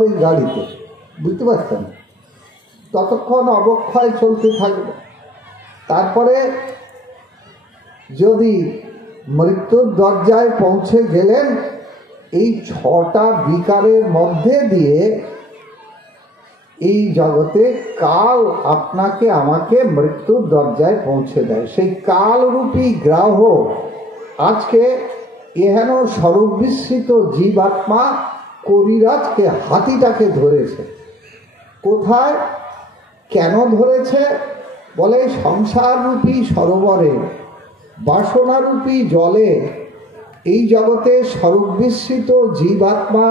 ওই গাড়িতে, বুঝতে পারছেন? ততক্ষণ অবক্ষয় চলতে থাকবে। তারপরে যদি মৃত্যুর দরজায় পৌঁছে গেলেন, এই 6টা বিকারের মধ্যে দিয়ে এই জগতে কাল আপনাকে আমাকে মৃত্যুর দরজায় পৌঁছে দেয়। সেই কালরূপী গ্রাহ আজকে এহেন স্বরূপ বিস্মৃত জীবাত্মা কবিরাজকে, হাতিটাকে ধরেছে। কোথায়, কেন ধরেছে? বলে সংসাররূপী সরোবরে, বাসনারূপী জলে এই জগতে স্বরূপ বিস্মৃত জীবাত্মা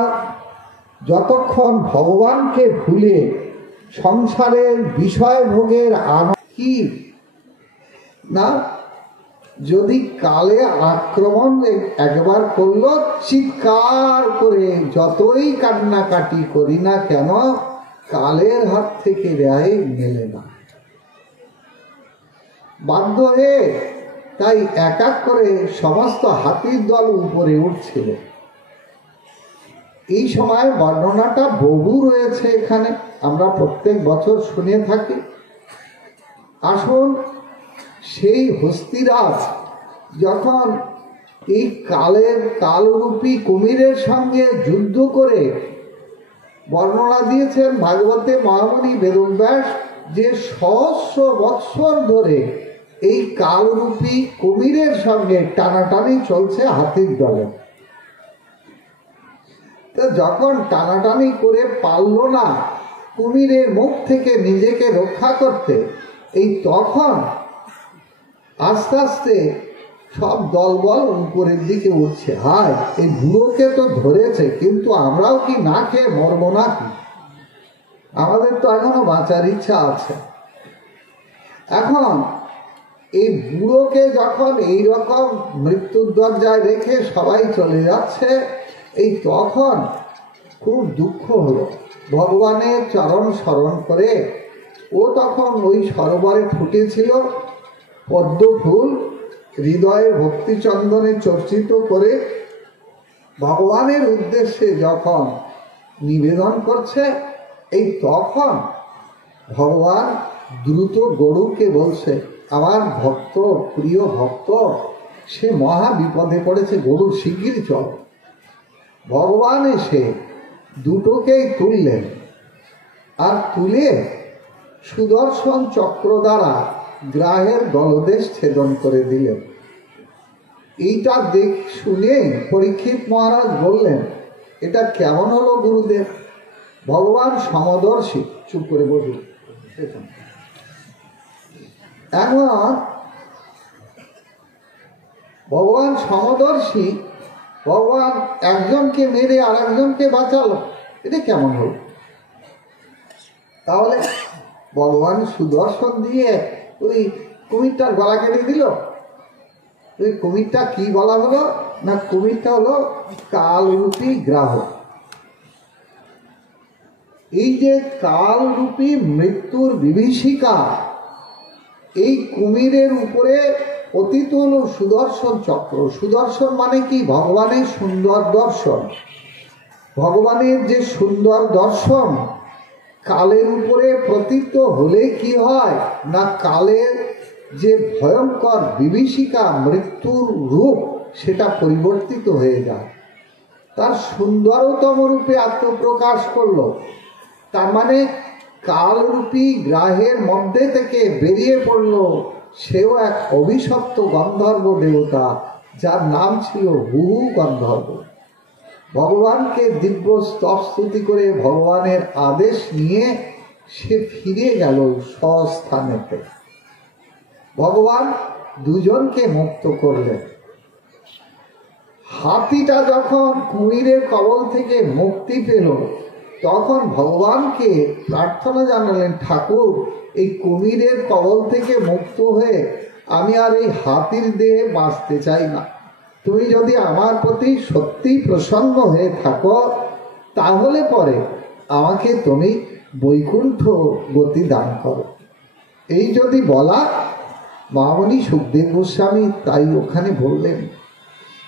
যতক্ষণ ভগবানকে ভুলে সংসারের বিষয় ভোগের কি না, যদি কালে আক্রমণ একবার করলো, চিৎকার করে যতই কান্নাকাটি করি না কেন, কালের হাত থেকে রেহাই মেলে না। বাধ্য হয়ে তাই এক এক করে সমস্ত হাতির দল উপরে উঠছিল। এই সময় বর্ণনাটা বহু রয়েছে এখানে, আমরা প্রত্যেক বছর শুনে থাকি। আসুন, সেই হস্তিরাজ যখন এই কালরূপী কুমিরের সঙ্গে যুদ্ধ করে, বর্ণনা দিয়েছেন ভাগবতে মহামুনি বেদব্যাস যে সহস্র বৎসর ধরে এই কালরূপী কুমিরের সঙ্গে টানাটানি চলছে হাতির দলে। তো যখন টানাটানি করে পারল না কুমিরের মুখ থেকে নিজেকে রক্ষা করতে, এই তখন আস্তে আস্তে সব দলবল উপরের দিকে উঠছে। হায়, এই বুড়োকে তো ধরেছে, কিন্তু আমরাও কি না খেয়ে মরবো নাকি? আমাদের তো এখনো বাঁচার ইচ্ছা আছে। এখন এই বুড়োকে যখন এইরকম মৃত্যুর দরজায় রেখে সবাই চলে যাচ্ছে, এই তখন খুব দুঃখ হলো। ভগবানের চরণ স্মরণ করে ও তখন ওই সরোবরে ফুটেছিল পদ্ম ফুল, হৃদয়ে ভক্তিচন্দনে চর্চিত করে ভগবানের উদ্দেশ্যে যখন নিবেদন করছে, এই তখন ভগবান দ্রুত গরুকে বলছে, আমার ভক্ত, প্রিয় ভক্ত, সে মহা বিপদে পড়েছে, গরু শিগগির চল। ভগবান এসে দুটোকেই তুললেন, আর তুলে সুদর্শন চক্র দ্বারা গ্রাহের গলদেশ ছেদন করে দিলেন। এইটা শুনে পরীক্ষিত মহারাজ বললেন, এটা কেমন হলো গুরুদেব? ভগবান সমদর্শী। চুপ করে বসুন। এখন ভগবান সমদর্শী, ভগবান একজনকে মেরে আর একজনকে বাঁচালো, এটা কেমন হল? তাহলে ভগবান সুদর্শন দিয়ে ওই কুমিরটার গলা কেটে দিল। ওই কুমিরটা কি বলা হলো না, কুমিরটা হলো কালরূপী গ্রাহ। এই যে কালরূপী মৃত্যুর বিভীষিকা, এই কুমিরের উপরে পতিত হলো সুদর্শন চক্র। সুদর্শন মানে কি? ভগবানের সুন্দর দর্শন। ভগবানের যে সুন্দর দর্শন কালের উপরে পতিত হলে কি হয় না, কালের যে ভয়ঙ্কর বিভীষিকা মৃত্যুর রূপ, সেটা পরিবর্তিত হয়ে যায়। তার সুন্দরতম রূপে আত্মপ্রকাশ করলো। তার মানে কালরূপী গ্রাহের মধ্যে থেকে বেরিয়ে পড়ল সেও এক অভিশপ্ত গন্ধর্ব দেবতা, যার নাম ছিল হুহু গন্ধর্ব। ভগবানকে দিব্য স্তবস্তুতি করে ভগবানের আদেশ নিয়ে সে ফিরে গেল স্বস্থানেতে। ভগবান দুজনকে মুক্ত করলেন। হাতিটা যখন কুমিরের কবল থেকে মুক্তি পেল, তখন ভগবানকে প্রার্থনা জানালেন, ঠাকুর, এই কুমিরের কবল থেকে মুক্ত হয়ে আমি আর এই হাতির দেহে বাঁচতে চাই না। তুমি যদি আমার প্রতি সত্যি প্রসন্ন হয়ে থাকো, তাহলে পরে আমাকে তুমি বৈকুণ্ঠ গতি দান করো। এই যদি বলা, মহামুনি সুখদেব গোস্বামী তাই ওখানে বললেন,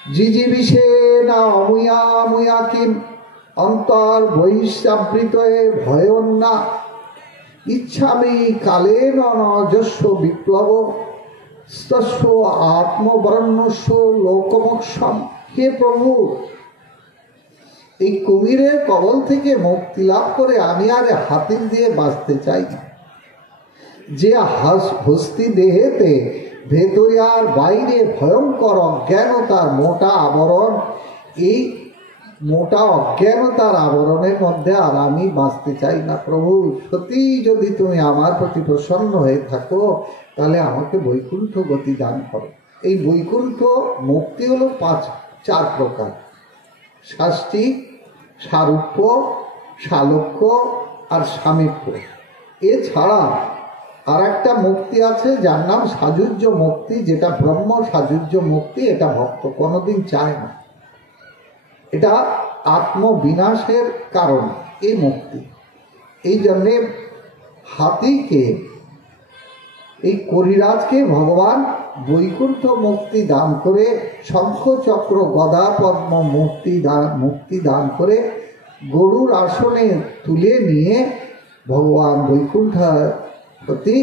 জিজিবিষে না অমুয়া মুয়া কিম অন্তর বহিষ্যাবৃত ভয়ন্না ইচ্ছামি কালেন নজস্ব বিপ্লব স্তস্য আত্মবর্ণস্য লোকমোক্ষম। হে প্রভু, এই কুমিরের কবল থেকে মুক্তি লাভ করে আমি আর হাতির দিয়ে বাঁচতে চাই না। যে হস্তি দেহেতে ভেতরে আর বাইরে ভয়ঙ্কর অজ্ঞানতার মোটা আবরণ, এই মোটা অজ্ঞানতার আবরণের মধ্যে আর আমি বাঁচতে চাই না। প্রভু, সত্যি যদি তুমি আমার প্রতি প্রসন্ন হয়ে থাকো তাহলে আমাকে বৈকুণ্ঠ গতি দান করো। এই বৈকুণ্ঠ মুক্তি হলো চার প্রকার: শাস্তি, সারূপ্য, সালোক্য আর সামীপ্য। এছাড়া আর একটা মুক্তি আছে যার নাম সাযুজ্য মুক্তি, যেটা ব্রহ্ম সাযুজ্য মুক্তি। এটা ভক্ত কোনোদিন চায় না, এটা আত্মবিনাশের কারণ এই মুক্তি। এই জন্যে হাতিকে, এই করিরাজকে ভগবান বৈকুণ্ঠ মুক্তি দান করে, শঙ্খ চক্র গদা পদ্ম মুক্তি দান করে গরুর আসনে তুলে নিয়ে ভগবান বৈকুণ্ঠপতি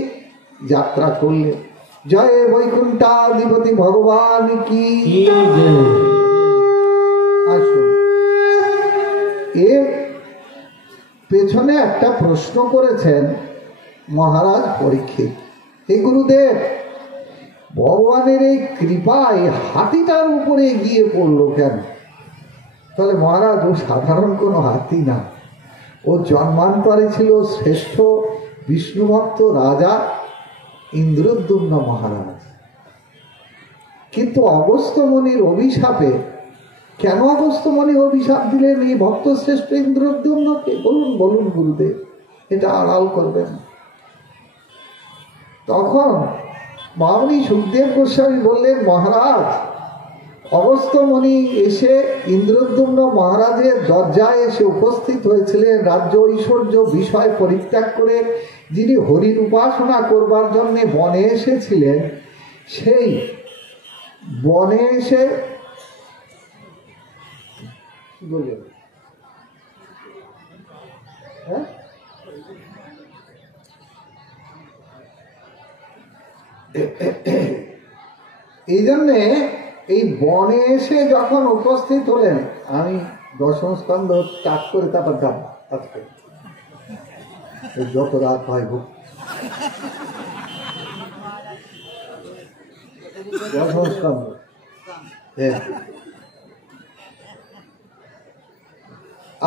যাত্রা করলেন। জয় বৈকুণ্ঠাধিপতি ভগবান কি। আসুন, এর পেছনে একটা প্রশ্ন করেছেন মহারাজ পরীক্ষিত। হে গুরুদেব, ভগবানের এই কৃপায় হাতিটার উপরে গিয়ে পড়লো কেন? তাহলে মহারাজ, ও সাধারণ কোনো হাতি না, ও জন্মান্তরে ছিল শ্রেষ্ঠ বিষ্ণুভক্ত রাজা ইন্দ্রদ্যুম্ন মহারাজ। কিন্তু অগস্ত্য মুনির অভিশাপে, কেন অগস্ত্য মুনি অভিশাপ দিলেন এই ভক্ত শ্রেষ্ঠ ইন্দ্রদ্যুম্নকে? বলুন বলুন গুরুদেব, এটা আড়াল করবেন। তখন মহামুনি সুখদেব গোস্বামী বললেন, মহারাজ, অগস্ত্য মুনি এসে ইন্দ্রদ্যুম্ন মহারাজের দরজায় এসে উপস্থিত হয়েছিলেন। রাজ্য ঐশ্বর্য বিষয় পরিত্যাগ করে যিনি হরির উপাসনা করবার জন্য বনে এসেছিলেন, সেই বনে এসে এই জন্যে এই বনে এসে যখন উপস্থিত হলেন, আমি দশম স্কন্ধ টাক করে তারপর যাব আজকে, যত রাত হয় হোক। দশম স্কন্ধ, হ্যাঁ।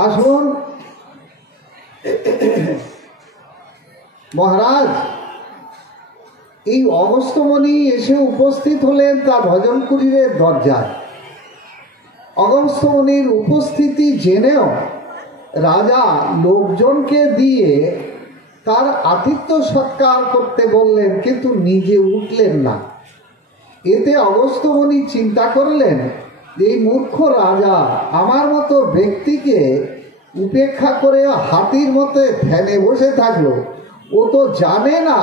আসুন মহারাজ, এই অগস্ত্য মুনি এসে উপস্থিত হলেন তার ভজন কুটিরের দরজায়। অগস্ত্য মুনির উপস্থিতি জেনেও রাজা লোকজনকে দিয়ে তার আতিথ্য সৎকার করতে বললেন, কিন্তু নিজে উঠলেন না। এতে অগস্ত্য মুনি চিন্তা করলেন, এই মূর্খ রাজা আমার মতো ব্যক্তিকে উপেক্ষা করে হাতির মতো ধ্যানে বসে থাকলো। ও তো জানে না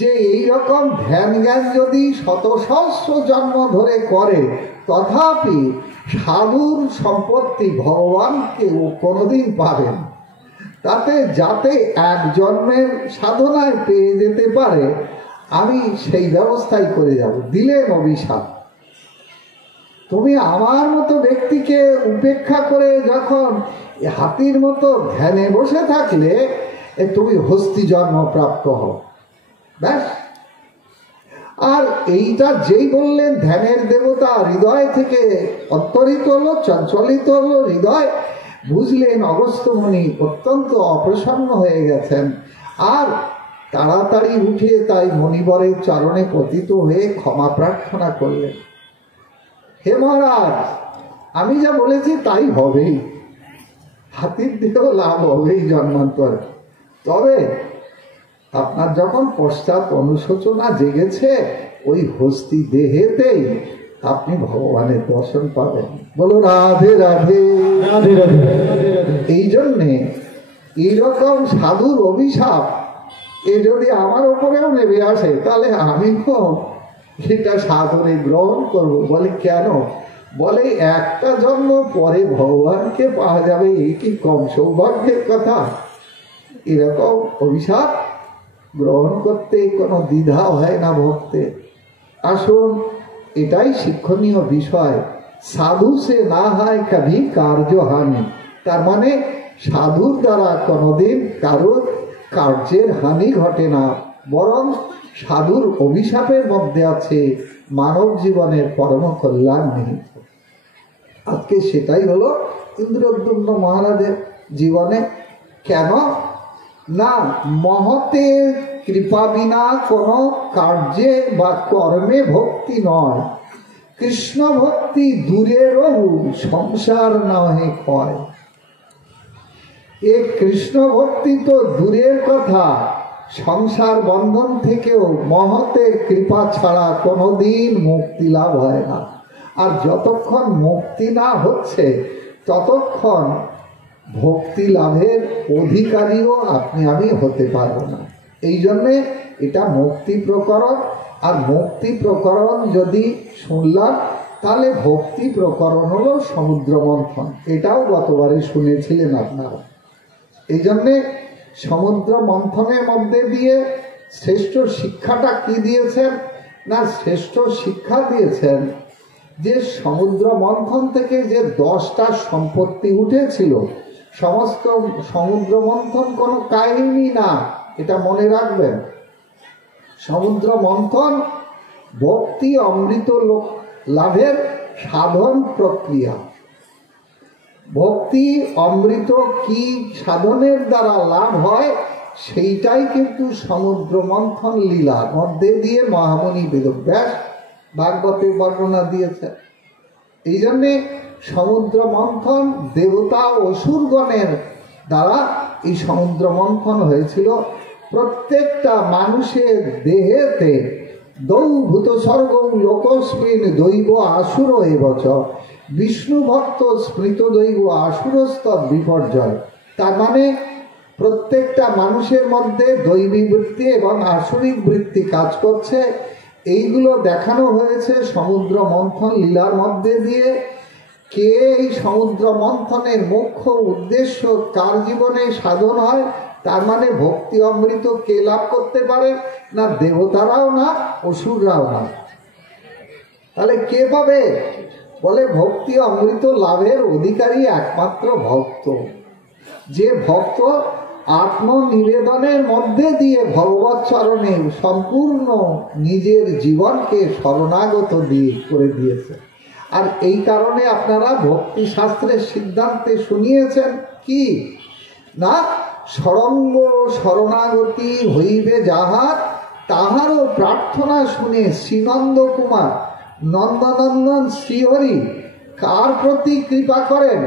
যে এই রকম ধ্যান জ্ঞান যদি শত সহস্র জন্ম ধরে করে, তথাপি সাধুর সম্পত্তি ভগবানকে ও কোনোদিন পাবেন। তাতে যাতে এক জন্মের সাধনায় পেয়ে যেতে পারে, আমি সেই ব্যবস্থাই করে যাব। দিলেন অভিশাপ, তুমি আমার মতো ব্যক্তিকে উপেক্ষা করে যখন হাতির মতো ধ্যানে বসে থাকলে, তুমি হস্তি জন্ম প্রাপ্ত হও। ব্যাস। আর এইটা যেই বললেন, ধ্যানের দেবতা হৃদয় থেকে অন্তরিত হলো, চঞ্চলিত হলো হৃদয়, বুঝলেন অগস্ত্য মুনি অত্যন্ত অপ্রসন্ন হয়ে গেছেন। আর তাড়াতাড়ি উঠে তাই মণিবরের চরণে পতিত হয়ে ক্ষমা প্রার্থনা করলেন। হে মহারাজ, আমি যা বলেছি তাই হবেই, হাতির দিয়েও লাভ হবেই জন্মান্তরে। তবে আপনার যখন পশ্চাৎ অনুশোচনা জেগেছে, ওই হস্তি দেহেতেই আপনি ভগবানের দর্শন পাবেন। বলো রাধে রাধে রাধে রাধে। এই জন্যে এইরকম সাধুর অভিশাপ এ যদি আমার ওপরেও নেমে আসে, তাহলে আমিও এটা সাধনে গ্রহণ করব। বলে কেন? বলে একটা জন্ম পরে ভগবানকে পাওয়া যাবে, এই কি কম সৌভাগ্যের কথা? এরকম অভিশাপ গ্রহণ করতে কোনো দ্বিধা হয় না ভক্তের। আসুন, এটাই শিক্ষণীয় বিষয়। সাধু সে না হয় কভি কার্যহানি, তার মানে সাধুর দ্বারা কোনোদিন কারোর কার্যের হানি ঘটে না, বরং সাধুর অভিশাপের মধ্যে আছে মানব জীবনের পরম কল্যাণ নিহিত। আজকে সেটাই হলো ইন্দ্রদ্যুম্ন মহারাজের জীবনে। কেন না, মহতের কৃপা বিনা কোনো কার্যে বা কর্মে ভক্তি নয়। কৃষ্ণ ভক্তি দূরে রহু, সংসার নহে ক্ষয়। এ কৃষ্ণ ভক্তি তো দূরের কথা, সংসার বন্ধন থেকেও মহতের কৃপা ছাড়া কোনোদিন মুক্তি লাভ হয় না। আর যতক্ষণ মুক্তি না হচ্ছে ততক্ষণ ভক্তি লাভের অধিকারীও আপনি আমি হতে পারবো না। এই জন্যে এটা মুক্তি প্রকরণ। আর মুক্তি প্রকরণ যদি শুনলাম, তাহলে ভক্তি প্রকরণ হলো সমুদ্র মন্থন। এটাও গতবারে শুনেছিলেন আপনারা। এই জন্যে সমুদ্র মন্থনের মধ্যে দিয়ে শ্রেষ্ঠ শিক্ষাটা কি দিয়েছেন না, শ্রেষ্ঠ শিক্ষা দিয়েছেন যে সমুদ্র মন্থন থেকে যে 10টা সম্পত্তি উঠেছিল, সমস্ত সমুদ্র মন্থন কোনো কাহিনী না, এটা মনে রাখবেন। সমুদ্র মন্থন ভক্তি অমৃত লাভের সাধন প্রক্রিয়া। ভক্তি অমৃত কি সাধনের দ্বারা লাভ হয়, সেইটাই কিন্তু সমুদ্র মন্থন লীলার মধ্যে দিয়ে মহামুনি বেদব্যাস ভাগবতের বর্ণনা দিয়েছে। এই জন্যে সমুদ্র মন্থন দেবতা অসুরগণের দ্বারা এই সমুদ্র মন্থন হয়েছিল। প্রত্যেকটা মানুষের দেহেতে দৌভূত স্বর্গ লোকস্মিন দৈব আসুর এবচ, বিষ্ণু ভক্ত স্মৃত দৈব আসুরস্ত বিপর্যয়। তার মানে প্রত্যেকটা মানুষের মধ্যে দৈবী বৃত্তি এবং আসুরিক বৃত্তি কাজ করছে। এইগুলো দেখানো হয়েছে সমুদ্র মন্থন লীলার মধ্যে দিয়ে। কে এই সমুদ্র মন্থনের মুখ্য উদ্দেশ্য কার জীবনে সাধন হয়, তার মানে ভক্তি অমৃত কে লাভ করতে পারে না, দেবতারাও না, অসুররাও না। তাহলে কে পাবে? বলে ভক্তি অমৃত লাভের অধিকারী একমাত্র ভক্ত। যে ভক্ত আত্মনিবেদনের মধ্যে দিয়ে ভগবৎ চরণে সম্পূর্ণ নিজের জীবনকে শরণাগত দিয়ে করে দিয়েছে। আর এই কারণে আপনারা ভক্তি শাস্ত্রের সিদ্ধান্তে শুনিয়েছেন কি না, সরঙ্গ শরণাগতি হইবে যাহার, তাহারও প্রার্থনা শুনে শ্রীনন্দ কুমার নন্দনন্দন শ্রীহরি কার প্রতি কৃপা করেন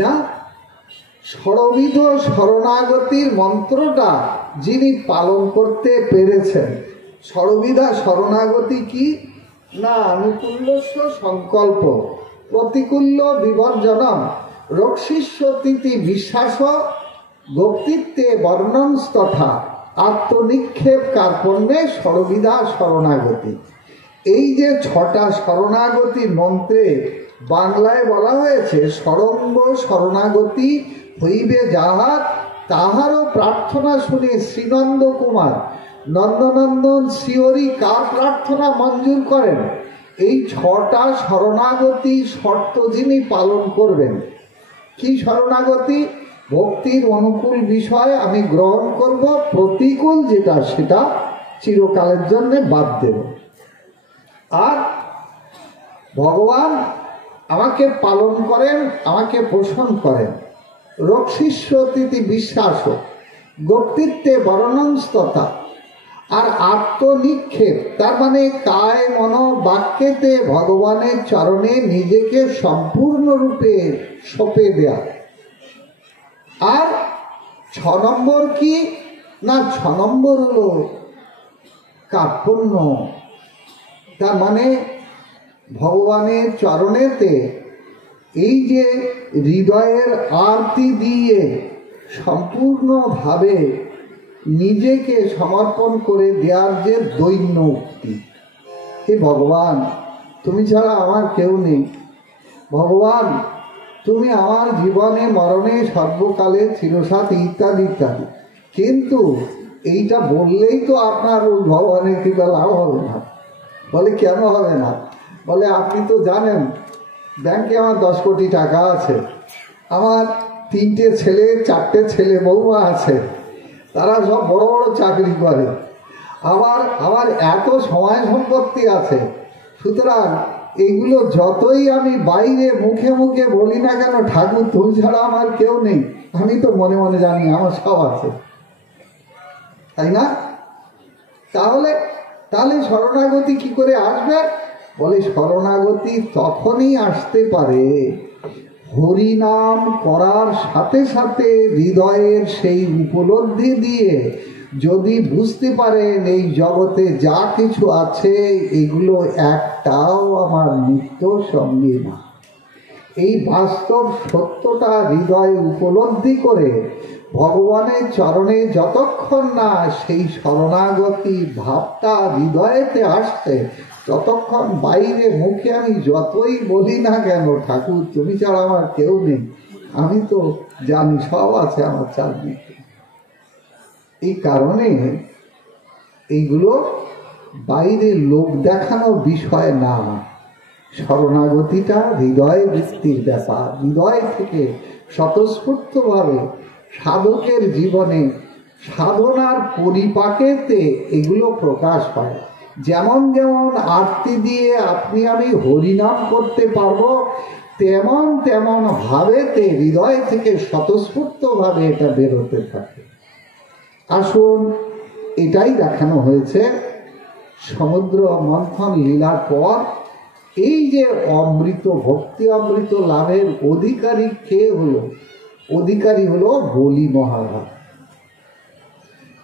না, ষড়বিধ শরণাগতির মন্ত্রটা যিনি পালন করতে পেরেছেন। ষড়বিধা শরণাগতি কি না, আনুকূল্যস্য সংকল্প, প্রতিকূল্য বিবর্জনম, রক্ষিষ্য তিথি বিশ্বাস, ভক্তিত্বে বর্ণনস্তথা, আত্মনিক্ষেপ কার্পণ্যে ষড়বিধা শরণাগতি। এই যে 6টা শরণাগতি মন্ত্রে বাংলায় বলা হয়েছে, সরঙ্গ শরণাগতি হইবে যাহার, তাহারও প্রার্থনা শুনে শ্রীনন্দ কুমার নন্দনন্দন শ্রীহরি কার প্রার্থনা মঞ্জুর করেন? এই 6টা শরণাগতি শর্ত যিনি পালন করবেন। কি শরণাগতি? ভক্তির অনুকূল বিষয় আমি গ্রহণ করব, প্রতিকূল যেটা সেটা চিরকালের জন্য বাদ দেব। আর ভগবান আমাকে পালন করেন, আমাকে পোষণ করেন। রক্ষিষ্য তিথি বিশ্বাস, ভক্তিত্বে বর্ণনস্তথা। আর আত্মনিক্ষেপ, তার মানে কায় মন বাক্যেতে ভগবানের চরণে নিজেকে সম্পূর্ণরূপে সঁপে দেয়া। আর 6 নম্বর কি না, 6 নম্বর হলো কার্পণ্য। তার মানে ভগবানের চরণেতে এই যে হৃদয়ের আরতি দিয়ে সম্পূর্ণভাবে নিজেকে সমর্পণ করে দেওয়ার যে দৈন্য উক্তি, হে ভগবান তুমি ছাড়া আমার কেউ নেই, ভগবান তুমি আমার জীবনে মরণে সর্বকালে চিরসাথী ইত্যাদি ইত্যাদি, কিন্তু এইটা বললেই তো আপনার ওই ভগবানের কৃপা লাভ হবে না। বলে কেন হবে না? বলে আপনি তো জানেন ব্যাংকে আমার 10 কোটি টাকা আছে, আমার 3টে ছেলে 4টে ছেলে বৌমা আছে, তারা সব বড় বড় চাকরি করে, আবার এত সময় সম্পত্তি আছে। সুতরাং এগুলো যতই আমি বাইরে মুখে মুখে বলি না কেন, ঠাকুর তুমি ছাড়া আমার কেউ নেই, আমি তো মনে মনে জানি আমার সব আছে, তাই না? তাহলে শরণাগতি কি করে আসবে? বলে শরণাগতি তখনই আসতে পারে হরিনাম করার সাথে সাথে হৃদয়ের সেই উপলব্ধি দিয়ে যদি বুঝতে পারেন এই জগতে যা কিছু আছে এগুলো একটাও আমার নিত্য সঙ্গী না। এই বাস্তব সত্যটা হৃদয়ে উপলব্ধি করে ভগবানের চরণে যতক্ষণ না সেই শরণাগতি ভাবটা হৃদয়েতে আসছে, ততক্ষণ বাইরে মুখে আমি যতই বলি না কেন ঠাকুর তুমি ছাড়া আমার কেউ নেই, আমি তো জানি সব আছে আমার চারদিকে। এই কারণে এইগুলো বাইরে লোক দেখানো বিষয় না, শরণাগতিটা হৃদয় বৃত্তির ব্যাপার। হৃদয় থেকে স্বতঃস্ফূর্তভাবে সাধকের জীবনে সাধনার পরিপাকেতে এগুলো প্রকাশ পায়। যেমন যেমন আরতি দিয়ে আপনি আমি হরিনাম করতে পারবো, তেমন তেমন ভাবেতে হৃদয় থেকে স্বতঃস্ফূর্তভাবে এটা বেরোতে থাকে। আসুন, এটাই দেখানো হয়েছে সমুদ্র মন্থন লীলার পর। এই যে অমৃত, ভক্তি অমৃত লাভের অধিকারী কে হলো? অধিকারী হলো বলি মহারাজ।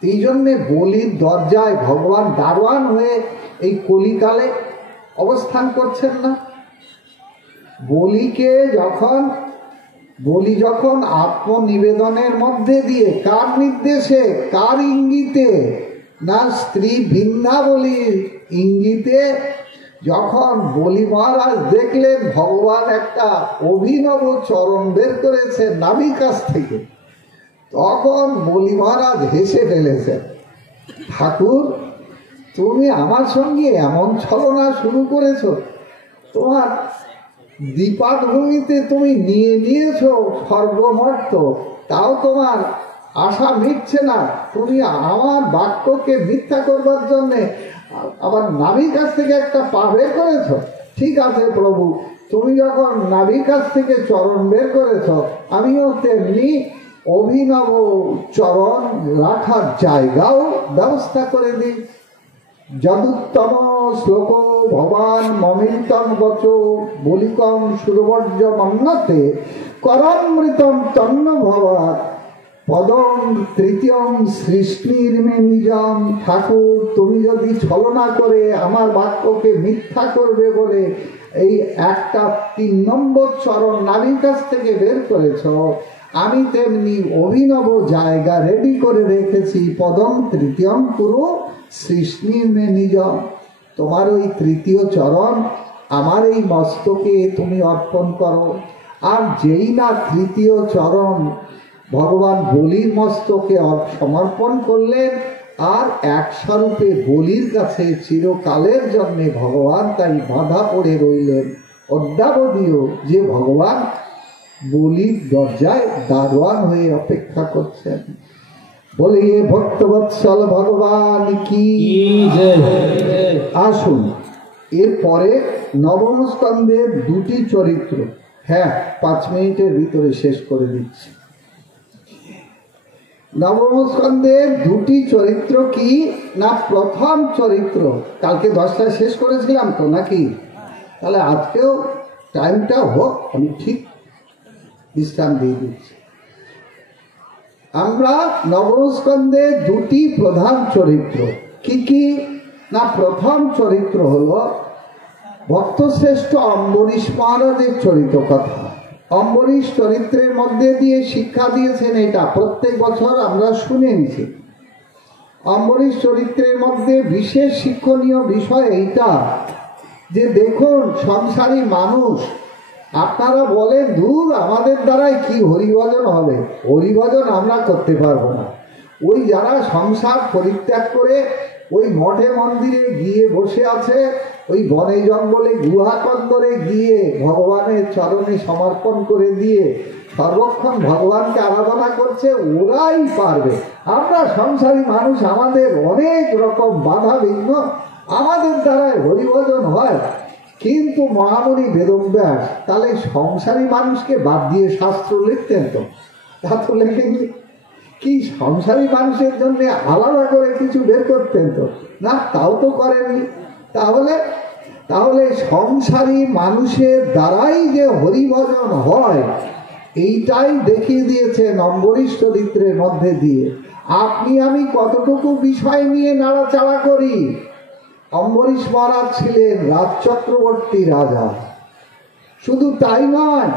এই জন্যে বলির দরজায় ভগবান দারোয়ান হয়ে এই কলিকালে অবস্থান করছেন না। বলি যখন আত্মনিবেদনের মধ্যে দিয়ে, কার নির্দেশে, কার ইঙ্গিতে? না স্ত্রী বৃন্দাবলীর ইঙ্গিতে যখন বলি মহারাজ দেখলেন ভগবান একটা অভিনব চরণ বের করেছে নাভির কাছ থেকে, তখন বলি মহারাজ হেসে ফেলেছেন, ঠাকুর তুমি আমার সঙ্গে এমন ছলনা শুরু করেছো, তোমার দ্বীপাভূমিতে তুমি নিয়েছো সর্বমর্ত, তাও তোমার আশা মিটছে না, তুমি আমার বাক্যকে মিথ্যা করবার জন্যে আবার নাভির কাছ থেকে একটা পা বের করেছ। ঠিক আছে প্রভু, তুমি যখন নাভির কাছ থেকে চরণ বের করেছ, আমিও তেমনি অভিনব চরণ রাখার জায়গাও ব্যবস্থা করে দিই। যদুত্তম শ্লোক ভবান মমিতম বচ বলিকম সুরবর্য মন্নতে করমৃতম তন্ন ভবাত পদম তৃতীয়ম সৃষ্টির মে নিজম। ঠাকুর তুমি যদি ছলনা করে আমার বাক্যকে মিথ্যা করবে বলে এই একটা 3 নম্বর চরণ নাভির কাছ থেকে বের করেছ, আমি তেমনি অভিনব জায়গা রেডি করে রেখেছি। পদম তৃতীয়ম কুরু সৃষ্টির মে নিজম। তোমার ওই তৃতীয় চরণ আমার এই মস্তকে তুমি অর্পণ করো। আর যেই না তৃতীয় চরণ ভগবান বলির মস্তকে সমর্পণ করলেন, আর একস্বরূপে বলির কাছে চিরকালের জন্য ভগবান তাই বাধা পড়ে রইলেন। অদ্যাবধিও যে ভগবান বলির দরজায় দারোয়ান হয়ে অপেক্ষা করছেন। বলিয়ে ভক্তবৎসল ভগবান কি। আসুন, এরপরে নবম স্কন্ধের 2টি চরিত্র, 5 মিনিটের ভিতরে শেষ করে দিচ্ছি। নবম স্কন্ধের 2টি চরিত্র কি না, প্রথম চরিত্র কালকে 10টায় শেষ করেছিলাম তো নাকি? তাহলে আজকেও টাইমটা হোক, আমি ঠিক বিশ্রাম দিয়ে দিচ্ছি। আমরা নবম স্কন্ধের 2টি প্রধান চরিত্র কি কি না, প্রথম চরিত্র হলো ভক্তশ্রেষ্ঠ অম্বরীশ মহারাজের চরিত্র কথা। অম্বরীশ চরিত্রের মধ্যে দিয়ে শিক্ষা দিয়েছেন, এটা প্রত্যেক বছর আমরা শুনে নিছি। অম্বরীশ চরিত্রের মধ্যে বিশেষ শিক্ষণীয় বিষয় এইটা যে দেখুন, সংসারী মানুষ আপনারা বলেন দূর আমাদের দ্বারাই কি হরিভজন হবে, হরিভজন আমরা করতে পারবো না। ওই যারা সংসার পরিত্যাগ করে ওই মঠে মন্দিরে গিয়ে বসে আছে, ওই বনে জঙ্গলে গুহা কন্দরে গিয়ে ভগবানের চরণে সমর্পণ করে দিয়ে সর্বক্ষণ ভগবানকে আরাধনা করছে, ওরাই পারবে। আমরা সংসারী মানুষ, আমাদের অনেক রকম বাধা বিঘ্ন, আমাদের দ্বারাই হরিভজন হয়। কিন্তু মহামণি বেদব্যাস তাহলে সংসারী মানুষকে বাদ দিয়ে শাস্ত্র লিখতেন তো? তা তো লেখেননি। কি সংসারী মানুষের জন্য আলাদা করে কিছু বের করতেন তো? না, তাও তো করেননি। তাহলে সংসারী মানুষের দ্বারাই যে হরিভজন হয় এইটাই দেখিয়ে দিয়েছেন অম্বরীশ চরিত্রের মধ্যে দিয়ে। আপনি আমি কতটুকু বিষয় নিয়ে নাড়াচাড়া করি। অম্বরীশ মহারাজ ছিলেন রাজ চক্রবর্তী রাজা, শুধু তাই নয়,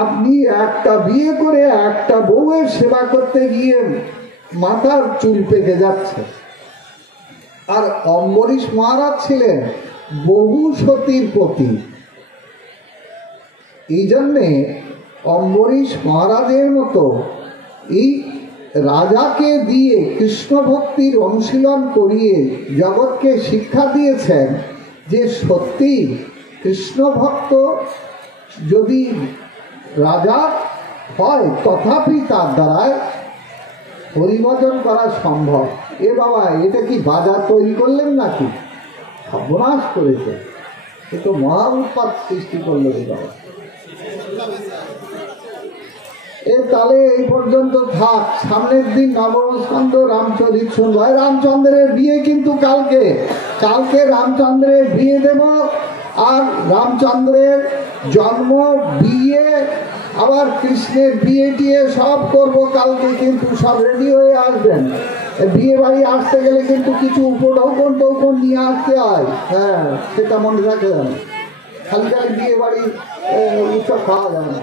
আপনি একটা বিয়ে করে একটা বউয়ের সেবা করতে গিয়ে মাথার চুল পেকে যাচ্ছে। আর অম্বরীশ মহারাজ ছিলেন বহু সতীর পতি। এই জন্যে অম্বরীশ মহারাজের মতো এই রাজাকে দিয়ে কৃষ্ণ ভক্তির অনুশীলন করিয়ে জগৎকে শিক্ষা দিয়েছেন যে সত্যি কৃষ্ণ ভক্ত যদি রাজা হয় তথাপি তার দ্বারায় হরিভজন করা সম্ভব। এ বাবা, এটা কি বাজার তৈরি করলেন নাকি? সর্বনাশ করেছে, এ তো মহা উৎপাত সৃষ্টি করলেন বাবা। তাহলে এই পর্যন্ত থাক। সামনের দিন নবম স্কন্ধ রামচরিত শুনবো। রামচন্দ্রের বিয়ে কিন্তু কালকে রামচন্দ্রের বিয়ে দেব। আর রামচন্দ্রের জন্ম, বিয়ে, আবার কৃষ্ণের বিয়ে টিয়ে সব করব কালকে। কিন্তু সব রেডি হয়ে আসবেন। বিয়ে বাড়ি আসতে গেলে কিন্তু কিছু উপঢৌকন নিয়ে আসতে হয়। হ্যাঁ, সেটা মনে রাখবেন। খালি বিয়ে বাড়ি উৎসব খাওয়া যাবে না।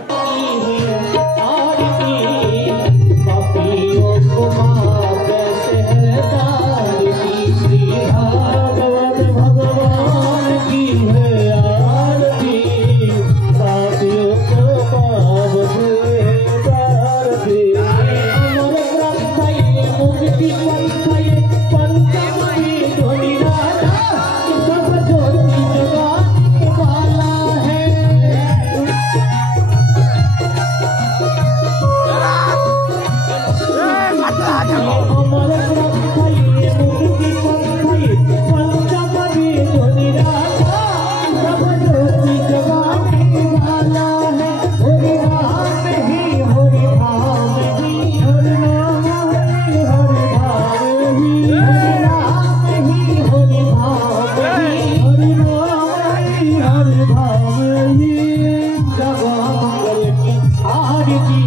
आरती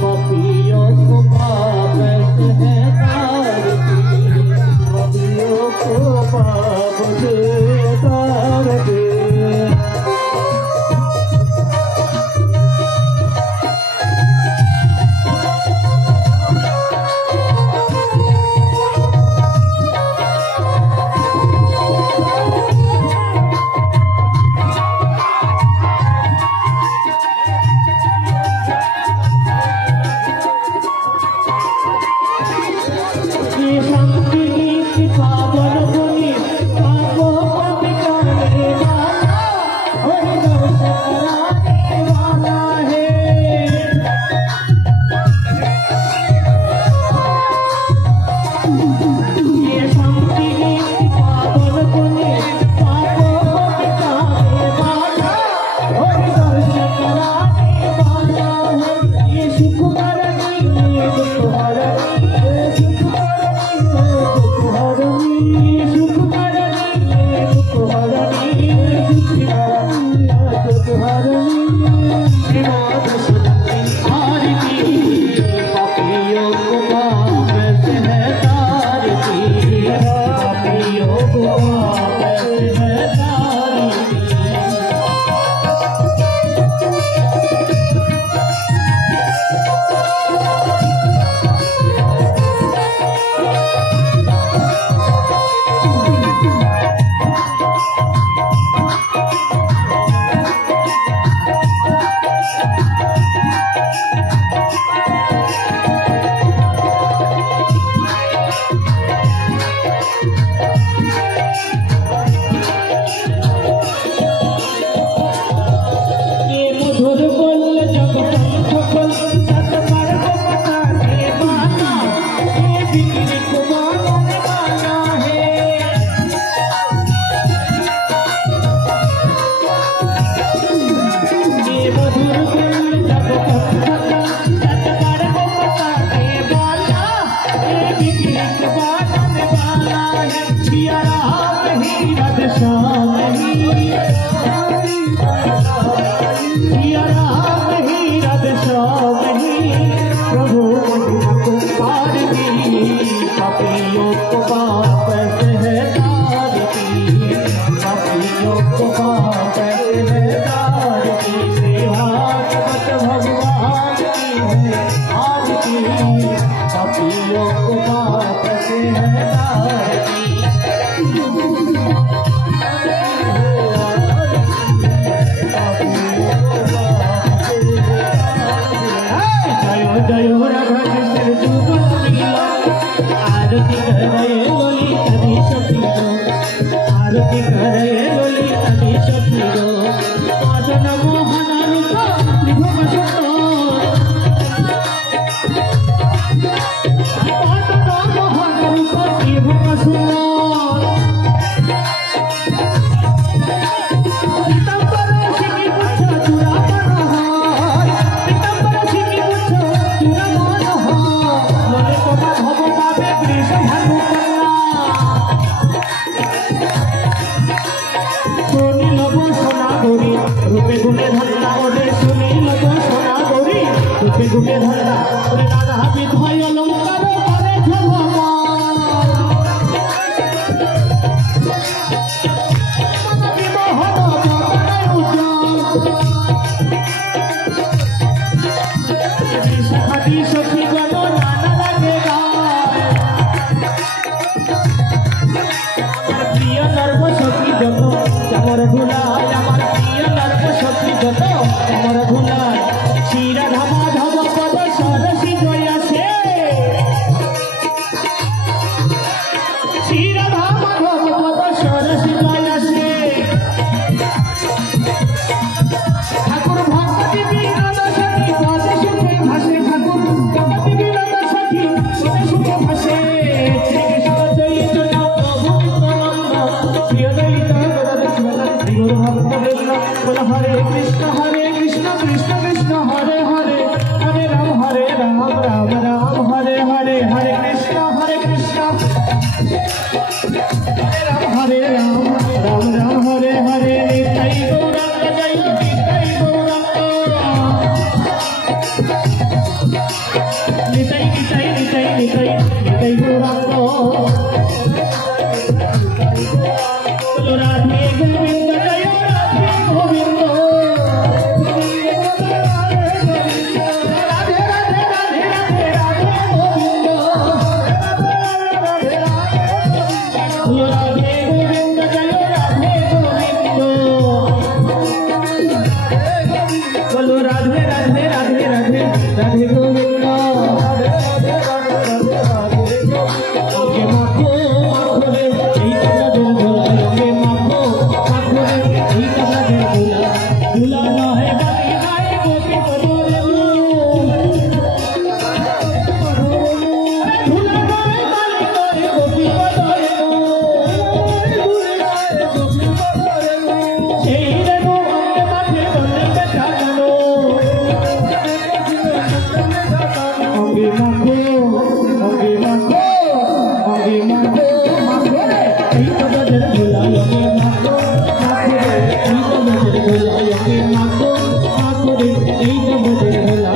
पपियों को पाप है पापियों को पाप से हटाती। जय जय राधा कृष्ण आरती करे ललिता शक्तिरो, आरती करे ललिता शक्तिरो, आदन मोहन रूप त्रिभुवन सुंदर, आदन मोहन रूप त्रिभुवन सुंदर, पीताम्बर शिखी पुच्छ चूड़ा मनोहर, पीताम्बर शिखी पुच्छ चूड़ा मनोहर, मने कथा भव पावे वृष भानु कन्या, सोनी लबो सोना गौरी रूपे गुणे धन्ना, ओरे सोनी लबो सोना गौरी रूपे गुणे धन्ना, ओरे नाना विधय अलंकार करे झलमा, विमोहन बदने उज्ज्वल, सखी सखी गण नाना लागे गाय, আমার প্রিয় নর্ব সখী যত আমার ভুলায়, আমার প্রিয় নর্ব সখী যত আমার ভুলায়, শ্রীরাধা মাধব পদ সরসী জয়াসে, শ্রীরাধা মাধব পদ সরসী জয়াসে, ঠাকুর ভক্তি বিনোদ সখী পদে সুখে ভাসে, ঠাকুর ভক্তি বিনোদ সখী পদে সুখে ভাসে, শ্রীকৃষ্ণ চৈতন্য প্রভু নিত্যানন্দ প্রিয় ললিতা গদাধর গৌর ভক্ত বৃন্দ, বল হরে কৃষ্ণ কৃষ্ণ কৃষ্ণ হরে হরে, হরে রাম রাম রাম হরে হরে, হরে কৃষ্ণ হরে রাম রাম রাম হরে হরে, নিতাই গৌরাঙ্গ জয় নিতাই গৌরাঙ্গ, নিতাই নিতাই নিতাই নিতাই নিতাই গৌরাঙ্গ, রাধে গোবিন্দ জয় রাধে গোবিন্দ, রাধে রাধে রাধে রাধে রাধে গোবিন্দ, রাধে গোবিন্দ জয় রাধে গোবিন্দ, বলো রাধে রাধে রাধে রাধে রাধে গোবিন্দ, ওকে মাখো মাখো রে এই কাজের ভোলা, ওকে মাখো মাখো রে এই কাজের ভোলা, ভোলা নহে বালি নাই গোপী বদলে, ভোলা নহে বালি নাই গোপী বদলে, সেই রেণু অঙ্গে মাঠে বন্দে দেখানো, অঙ্গে মাখো অঙ্গে মাখো অঙ্গে মাখো মাখো রে এই কাজের ভোলা, অঙ্গে মাখো মাখো রে এই কাজের ভোলা, অঙ্গে মাখো মাখো রে এই কাজের ভোলা।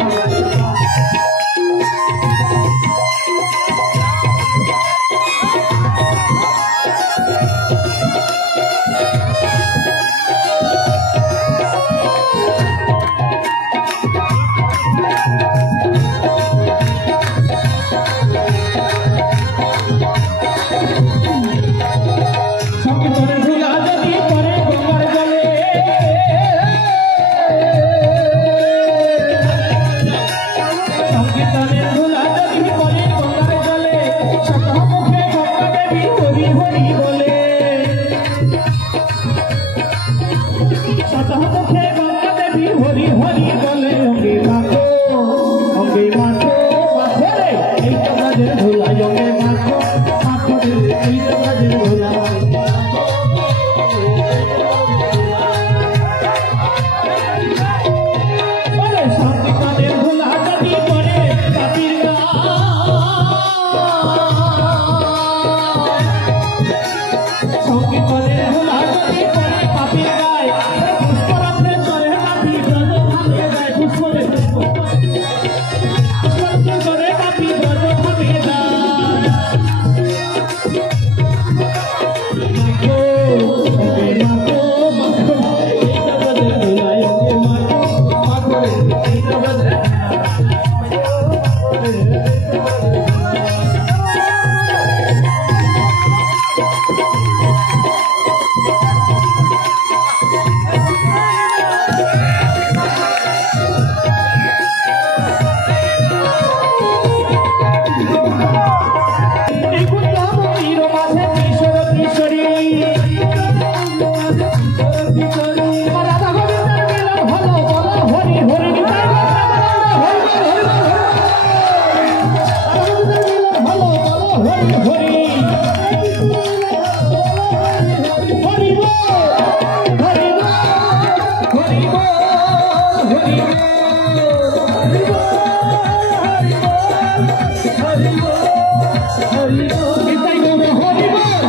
নিতাই গৌর হরি বল,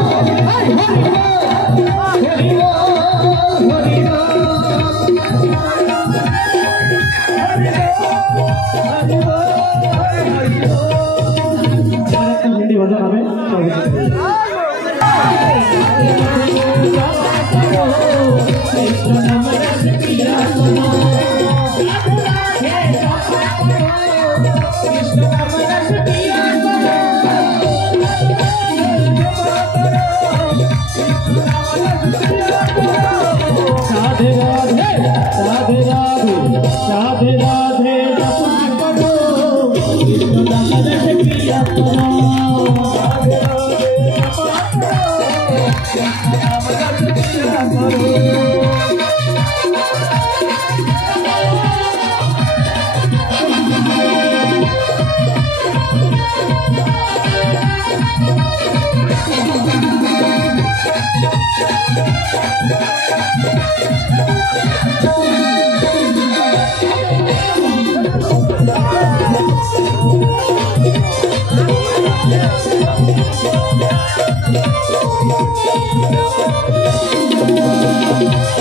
হরি বল, হরি বল, হরি বল। हिंदी भजन हमें राधे राधे राधे राधे राधे राधे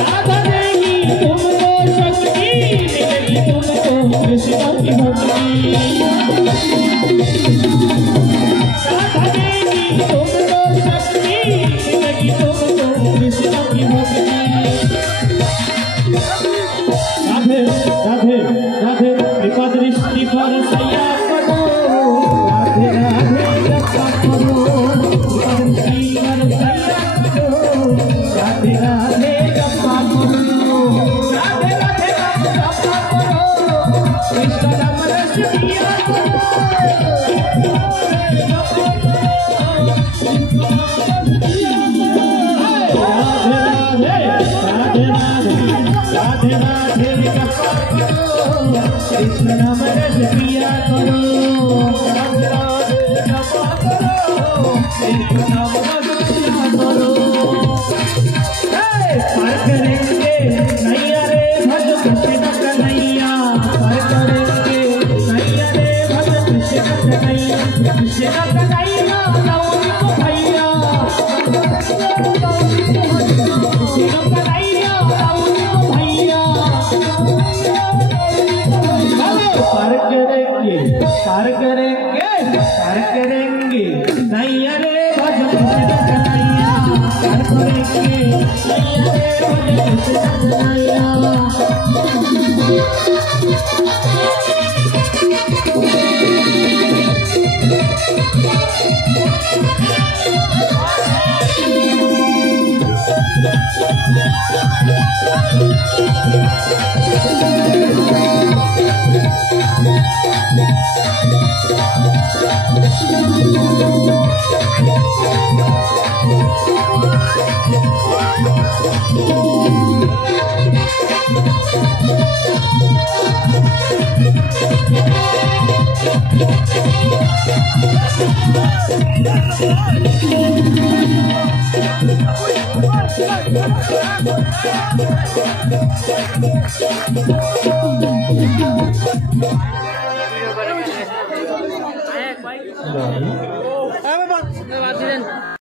राधा देगी तुमको शक्ति, मिलेगी तुमको कृष्ण की भक्ति। राधा देगी तुमको शक्ति, मिलेगी तुमको कृष्ण की भक्ति। राधे राधे राधे कृपा दृष्टि पर सैया करो, राधे राधे जपा करो, कृपा दृष्टि पर सैया करो, राधे राधे जपा करो, राधे राधे जपा करो, कृष्ण नाम रस पिया करो, राधे राधे राधे राधे जपा करो, कृष्ण नाम रस पिया करो, राधे राधे जपा करो, कृष्ण नाम रस पिया करो। पार करेंगे नैया रे भज कृष्ण कन्हैया, पार करेंगे नैया रे भज कृष्ण कन्हैया, कृष्ण कन्हैया गौरी को भैया, कृष्ण कन्हैया गौरी को भैया। पार करेंगे पार करेंगे पार करेंगे नैया रे भज कृष्ण कन्हैया, पार करेंगे नैया रे भज कृष्ण कन्हैया। Ayo, baik.